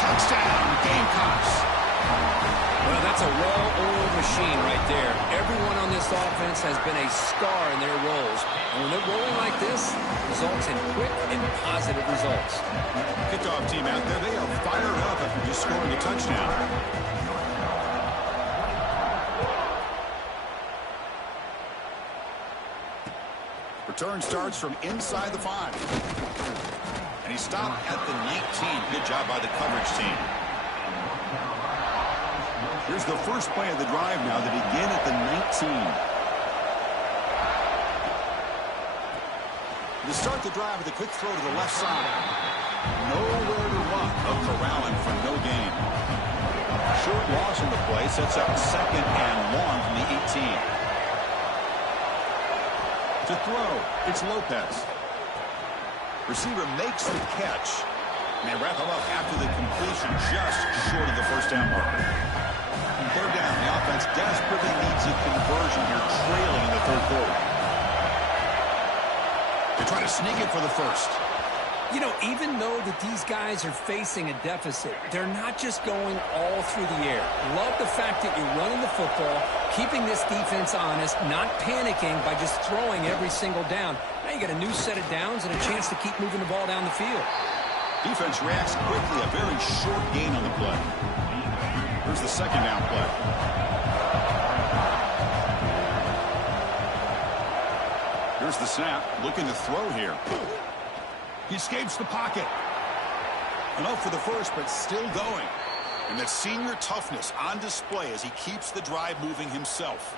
Touchdown, Gamecocks. Well, that's a well-oiled machine right there. Everyone on this offense has been a star in their roles. And when they're rolling like this, results in quick and positive results. Kickoff team out there, they are fired up after just scoring a touchdown. Return starts from inside the 5. And he stopped at the 19. Good job by the coverage team. Here's the first play of the drive now to begin at the 19. To start the drive with a quick throw to the left side. Nowhere to run. Up corralling for no gain. Short loss in the play sets up 2nd and 1 from the 18. To throw, it's Lopez. Receiver makes the catch. And they wrap him up after the completion just short of the first down marker. Third down, the offense desperately needs a conversion here, trailing in the third quarter. They try to sneak it for the first. You know, even though that these guys are facing a deficit, they're not just going all through the air. Love the fact that you're running the football, keeping this defense honest, not panicking by just throwing every single down. Now you got a new set of downs and a chance to keep moving the ball down the field. Defense reacts quickly, a very short gain on the play. Here's the second down play. Here's the snap, looking to throw here. He escapes the pocket. Enough for the first, but still going. And that senior toughness on display as he keeps the drive moving himself.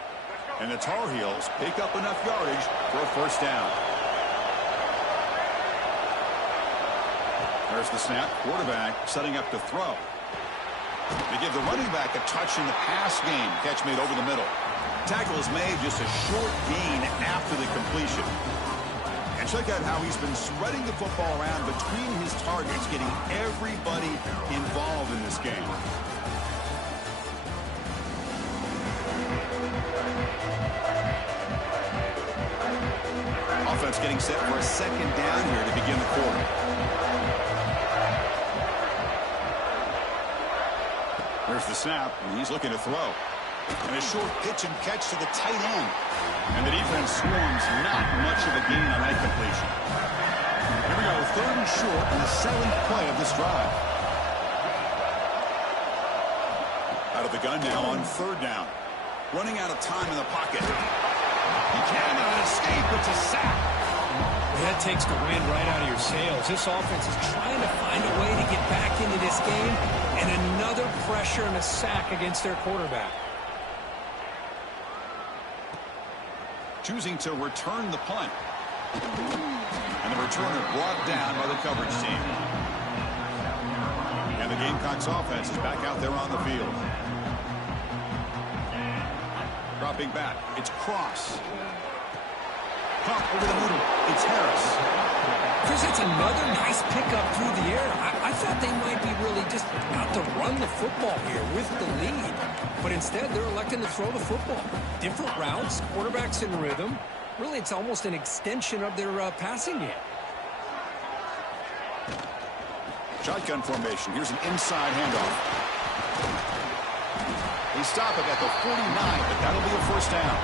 And the Tar Heels pick up enough yardage for a first down. There's the snap. Quarterback setting up to throw. They give the running back a touch in the pass game. Catch made over the middle. Tackle is made, just a short gain after the completion. And check out how he's been spreading the football around between his targets, getting everybody involved in this game. Offense getting set for a second down here to begin the quarter. There's the snap, and he's looking to throw. And a short pitch and catch to the tight end. And the defense swarms, not much of a gain on that completion. Here we go, 3rd and short, and the selling play of this drive. Out of the gun now on 3rd down. Running out of time in the pocket. He cannot escape, it's a sack. That takes the wind right out of your sails. This offense is trying to find a way to get back into this game, and another pressure and a sack against their quarterback. Choosing to return the punt. And the returner brought down by the coverage team. And the Gamecocks offense is back out there on the field. Dropping back, it's Cross. Pump over the middle, it's Harris. Chris, it's another nice pickup through the air. I thought they might be really just out to run the football here with the lead. But instead, they're electing to throw the football. Different routes, quarterbacks in rhythm. Really, it's almost an extension of their passing game. Shotgun formation. Here's an inside handoff. They stop it at the 49, but that'll be a first down.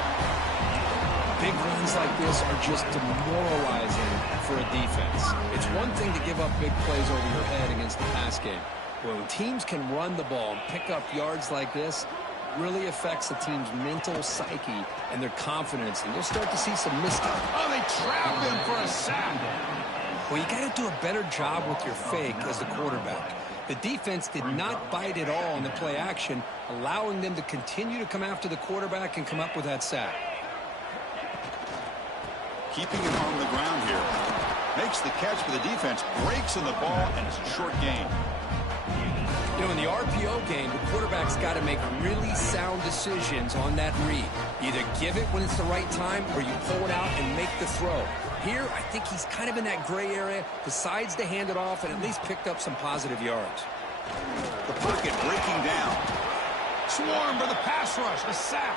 Big runs like this are just demoralizing for a defense. It's one thing to give up big plays over your head against the pass game. When teams can run the ball and pick up yards like this, it really affects the team's mental psyche and their confidence, and you'll start to see some mistakes. Oh, they trap him for a sack. Well, you got to do a better job with your fake as the quarterback. The defense did not bite at all on the play action, allowing them to continue to come after the quarterback and come up with that sack. Keeping him on the ground here. Makes the catch, but the defense breaks in the ball, and it's a short gain. You know, in the RPO game, the quarterback's got to make really sound decisions on that read. Either give it when it's the right time, or you pull it out and make the throw. Here, I think he's kind of in that gray area, decides to hand it off, and at least picked up some positive yards. The pocket breaking down. Swarmed by the pass rush, a sack.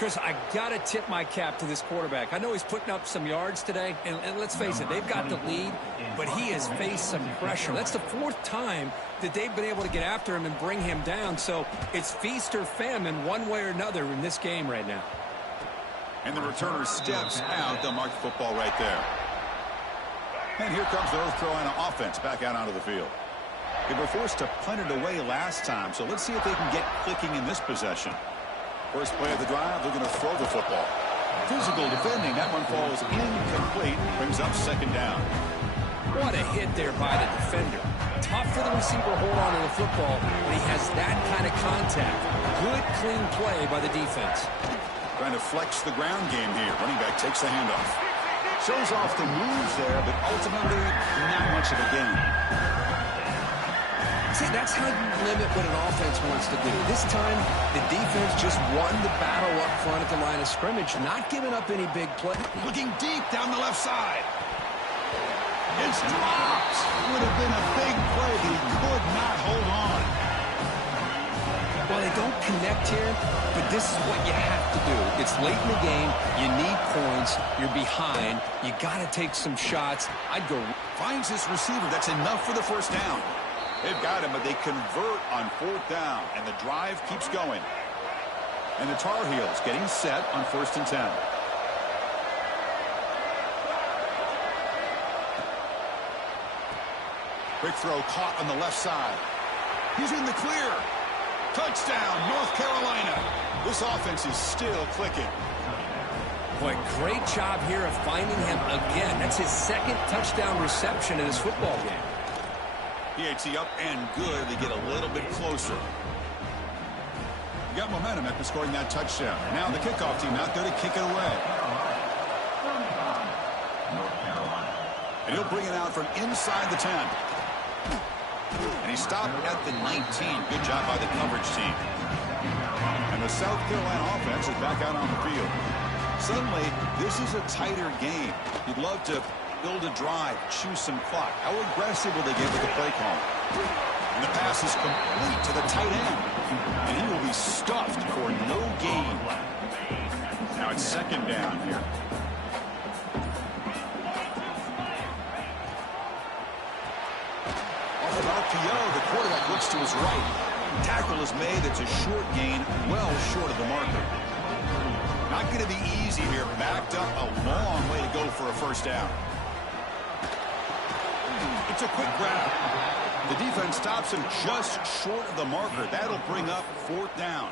Chris, I got to tip my cap to this quarterback. I know he's putting up some yards today, and let's face it, they've got the lead, but he has faced some pressure. That's the 4th time that they've been able to get after him and bring him down, so it's feast or famine one way or another in this game right now. And the returner steps out. They'll mark the football right there. And here comes the North Carolina offense back out onto the field. They were forced to punt it away last time, so let's see if they can get clicking in this possession. First play of the drive, they're going to throw the football. Physical defending. That one falls incomplete. Brings up 2nd down. What a hit there by the defender. Tough for the receiver to hold on to the football when he has that kind of contact. Good, clean play by the defense. Trying to flex the ground game here. Running back takes the handoff. Shows off the moves there, but ultimately not much of a gain. See, that's how you limit what an offense wants to do. This time, the defense just won the battle up front at the line of scrimmage, not giving up any big play. Looking deep down the left side. It's dropped. Would have been a big play, but he could not hold on. Well, they don't connect here, but this is what you have to do. It's late in the game. You need points. You're behind. You got to take some shots. I'd go. Finds his receiver. That's enough for the first down. They've got him, but they convert on 4th down, and the drive keeps going. And the Tar Heels getting set on 1st and 10. Quick throw caught on the left side. He's in the clear. Touchdown, North Carolina. This offense is still clicking. Boy, great job here of finding him again. That's his 2nd touchdown reception in his football game. PAT up and good. They get a little bit closer. You got momentum after scoring that touchdown. Now the kickoff team out there to kick it away. And he'll bring it out from inside the 10. And he stopped at the 19. Good job by the coverage team. And the South Carolina offense is back out on the field. Suddenly, this is a tighter game. You'd love to build a drive, choose some clock. How aggressive will they get with the play call? And the pass is complete to the tight end. And he will be stuffed for no gain. Now it's 2nd down here. Off an RPO, the quarterback looks to his right. Tackle is made. It's a short gain, well short of the marker. Not going to be easy here. Backed up a long way to go for a first down. It's a quick grab. The defense stops him just short of the marker. That'll bring up 4th down.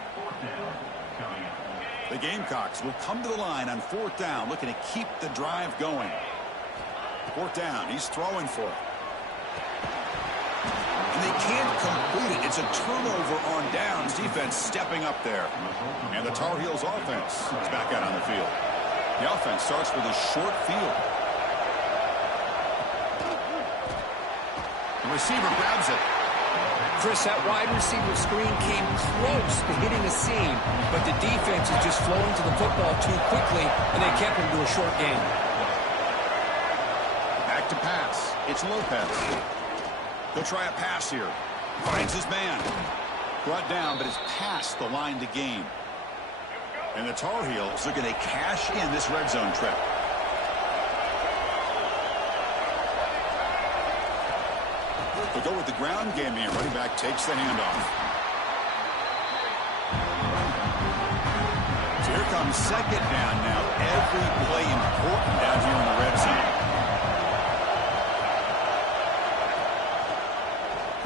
The Gamecocks will come to the line on 4th down, looking to keep the drive going. 4th down. He's throwing for it. And they can't complete it. It's a turnover on downs. Defense stepping up there. And the Tar Heels offense is back out on the field. The offense starts with a short field. The receiver grabs it. Chris, that wide receiver screen came close to hitting a seam, but the defense is just flowing to the football too quickly, and they kept him to a short gain. Back to pass. It's Lopez. He'll try a pass here. Finds his man. Brought down, but is past the line to gain. And the Tar Heels are going to cash in this red zone trip. They'll go with the ground game here. Running back takes the handoff. So here comes 2nd down now. Every play important down here in the red zone.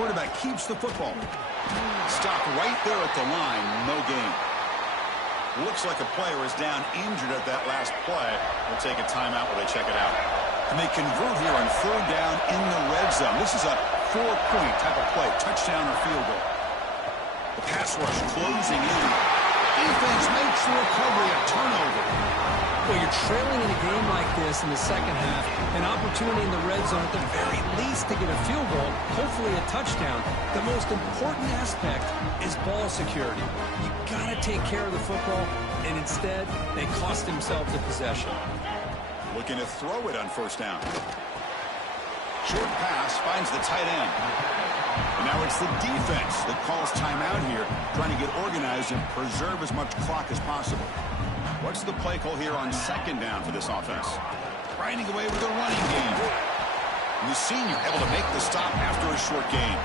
Quarterback keeps the football. Stopped right there at the line. No gain. Looks like a player is down injured at that last play. We'll take a timeout while they check it out. And they convert here on 3rd down in the red zone. This is a 4-point type of play. Touchdown or field goal. The pass rush closing in. Defense makes the recovery, a turnover. Well, you're trailing in a game like this in the second half, an opportunity in the red zone at the very least to get a field goal, hopefully a touchdown. The most important aspect is ball security. You got to take care of the football, and instead, they cost themselves a possession. Looking to throw it on 1st down. Short pass finds the tight end. And now it's the defense that calls timeout here, trying to get organized and preserve as much clock as possible. What's the play call here on second down for this offense? Grinding away with a running game. And the senior able to make the stop after a short gain.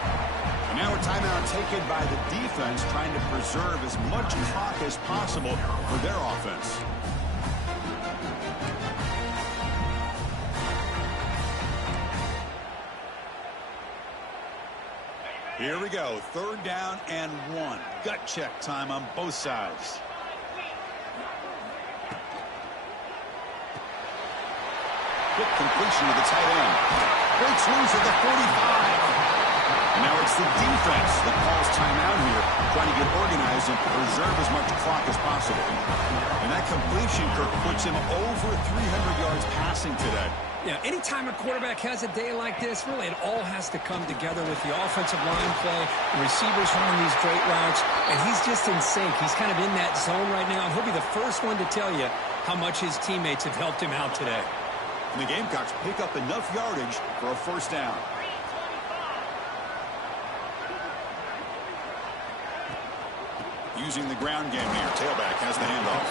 And now a timeout taken by the defense, trying to preserve as much clock as possible for their offense. Here we go. 3rd down and 1. Gut check time on both sides. Quick completion to the tight end. Breaks loose at the 45. And now it's the defense that calls timeout here, trying to get organized and preserve as much clock as possible. And that completion, Kirk, puts him over 300 yards passing today. Yeah, anytime a quarterback has a day like this, really it all has to come together with the offensive line play, the receivers running these great routes, and he's just in sync. He's kind of in that zone right now, and he'll be the first one to tell you how much his teammates have helped him out today. And the Gamecocks pick up enough yardage for a 1st down. Using the ground game here. Tailback has the handoff.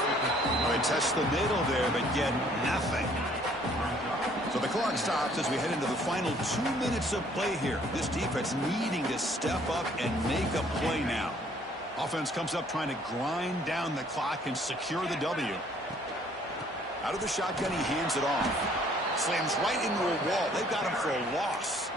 Well, they test the middle there, but get nothing. So the clock stops as we head into the final 2 minutes of play here. This defense needing to step up and make a play now. Offense comes up trying to grind down the clock and secure the W. Out of the shotgun, he hands it off. Slams right into a wall. They've got him for a loss.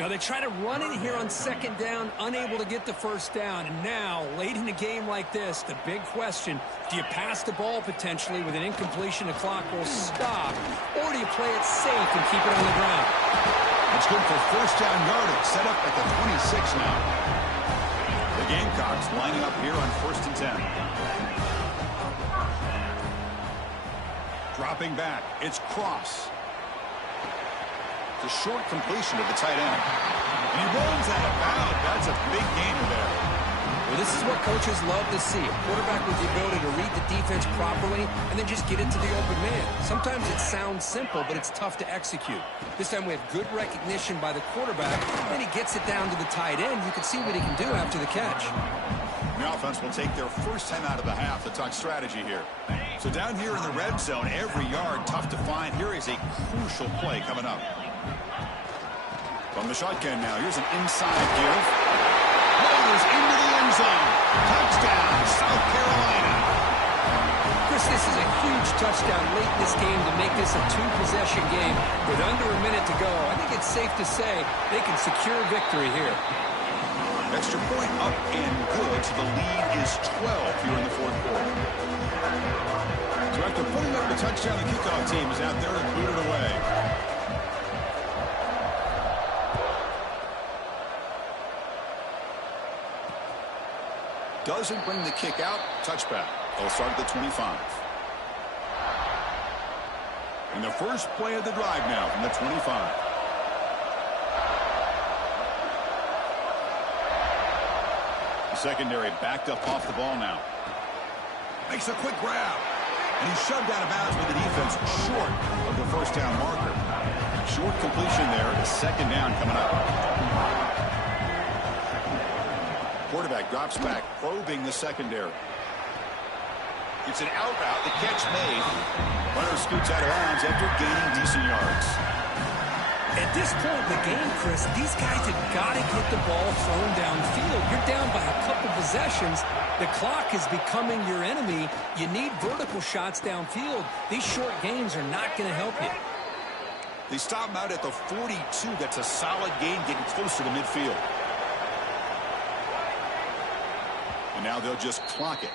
Now they try to run it here on 2nd down, unable to get the 1st down. And now, late in a game like this, the big question, do you pass the ball potentially with an incompletion? The clock will stop, or do you play it safe and keep it on the ground? That's good for 1st down yardage, set up at the 26 now. The Gamecocks lining up here on 1st and 10. Dropping back, it's Cross. It's a short completion to the tight end. And he runs out of bounds. That's a big gainer there. Well, this is what coaches love to see. A quarterback with the ability to read the defense properly and then just get it to the open man. Sometimes it sounds simple, but it's tough to execute. This time we have good recognition by the quarterback, and he gets it down to the tight end. You can see what he can do after the catch. The offense will take their 1st time out of the half to talk strategy here. So down here in the red zone, every yard tough to find. Here is a crucial play coming up. From the shotgun now, here's an inside give. Rolls into the end zone. Touchdown, South Carolina. Chris, this is a huge touchdown late in this game to make this a 2-possession game. With under a minute to go, I think it's safe to say they can secure victory here. Extra point up and good, so the lead is 12 here in the 4th quarter. So after putting up the touchdown, the kickoff team is out there and booted away. Doesn't bring the kick out. Touchback. They'll start at the 25. And the first play of the drive now from the 25. The secondary backed up off the ball now. Makes a quick grab. And he's shoved out of bounds with the defense short of the 1st down marker. Short completion there. The 2nd down coming up. Quarterback drops back, probing the secondary. It's an out route. The catch made. Runner scoots out of bounds after gaining decent yards. At this point in the game, Chris, these guys have got to get the ball thrown downfield. You're down by a couple possessions. The clock is becoming your enemy. You need vertical shots downfield. These short gains are not going to help you. They stop him out at the 42. That's a solid gain, getting closer to midfield. And now they'll just clock it.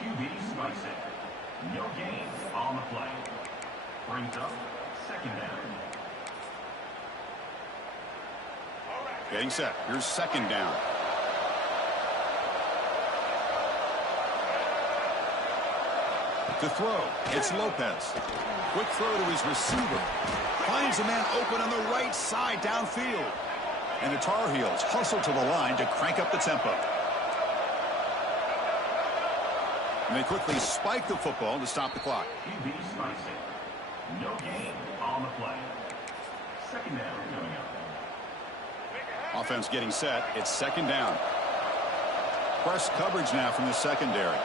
QB spikes it. No gain on the play. Brings up 2nd down. Getting set. Here's 2nd down. To throw, it's Lopez. Quick throw to his receiver. Finds a man open on the right side downfield. And the Tar Heels hustle to the line to crank up the tempo. And they quickly spike the football to stop the clock. QB spikes it. No gain on the play. 2nd down coming up. Offense getting set. It's 2nd down. Press coverage now from the secondary.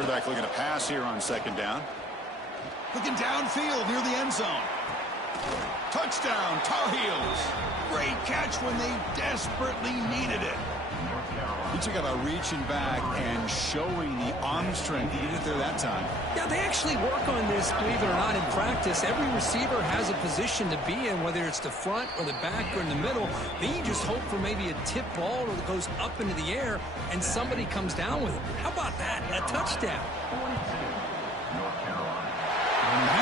Quarterback looking to pass here on second down. Looking downfield near the end zone. Touchdown, Tar Heels. Great catch when they desperately needed it. You talk about reaching back and showing the arm strength. He did it there that time. Yeah, they actually work on this, believe it or not, in practice. Every receiver has a position to be in, whether it's the front or the back or in the middle. Then you just hope for maybe a tip ball that goes up into the air and somebody comes down with it. How about that? A touchdown.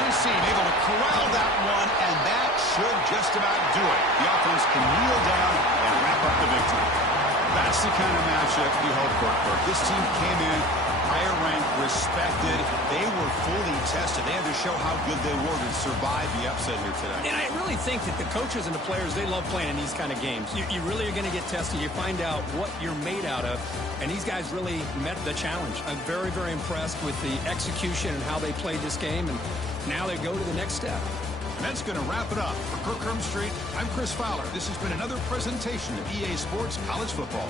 Tennessee able to corral that one, and that should just about do it. The offense can kneel down and wrap up the victory. That's the kind of matchup you hope for. This team came in higher ranked, respected. They were fully tested. They had to show how good they were to survive the upset here today. And I really think that the coaches and the players, they love playing in these kind of games. You really are going to get tested. You find out what you're made out of. And these guys really met the challenge. I'm very, very impressed with the execution and how they played this game. And now they go to the next step. And that's going to wrap it up. For Kirk Street, I'm Chris Fowler. This has been another presentation of EA Sports College Football.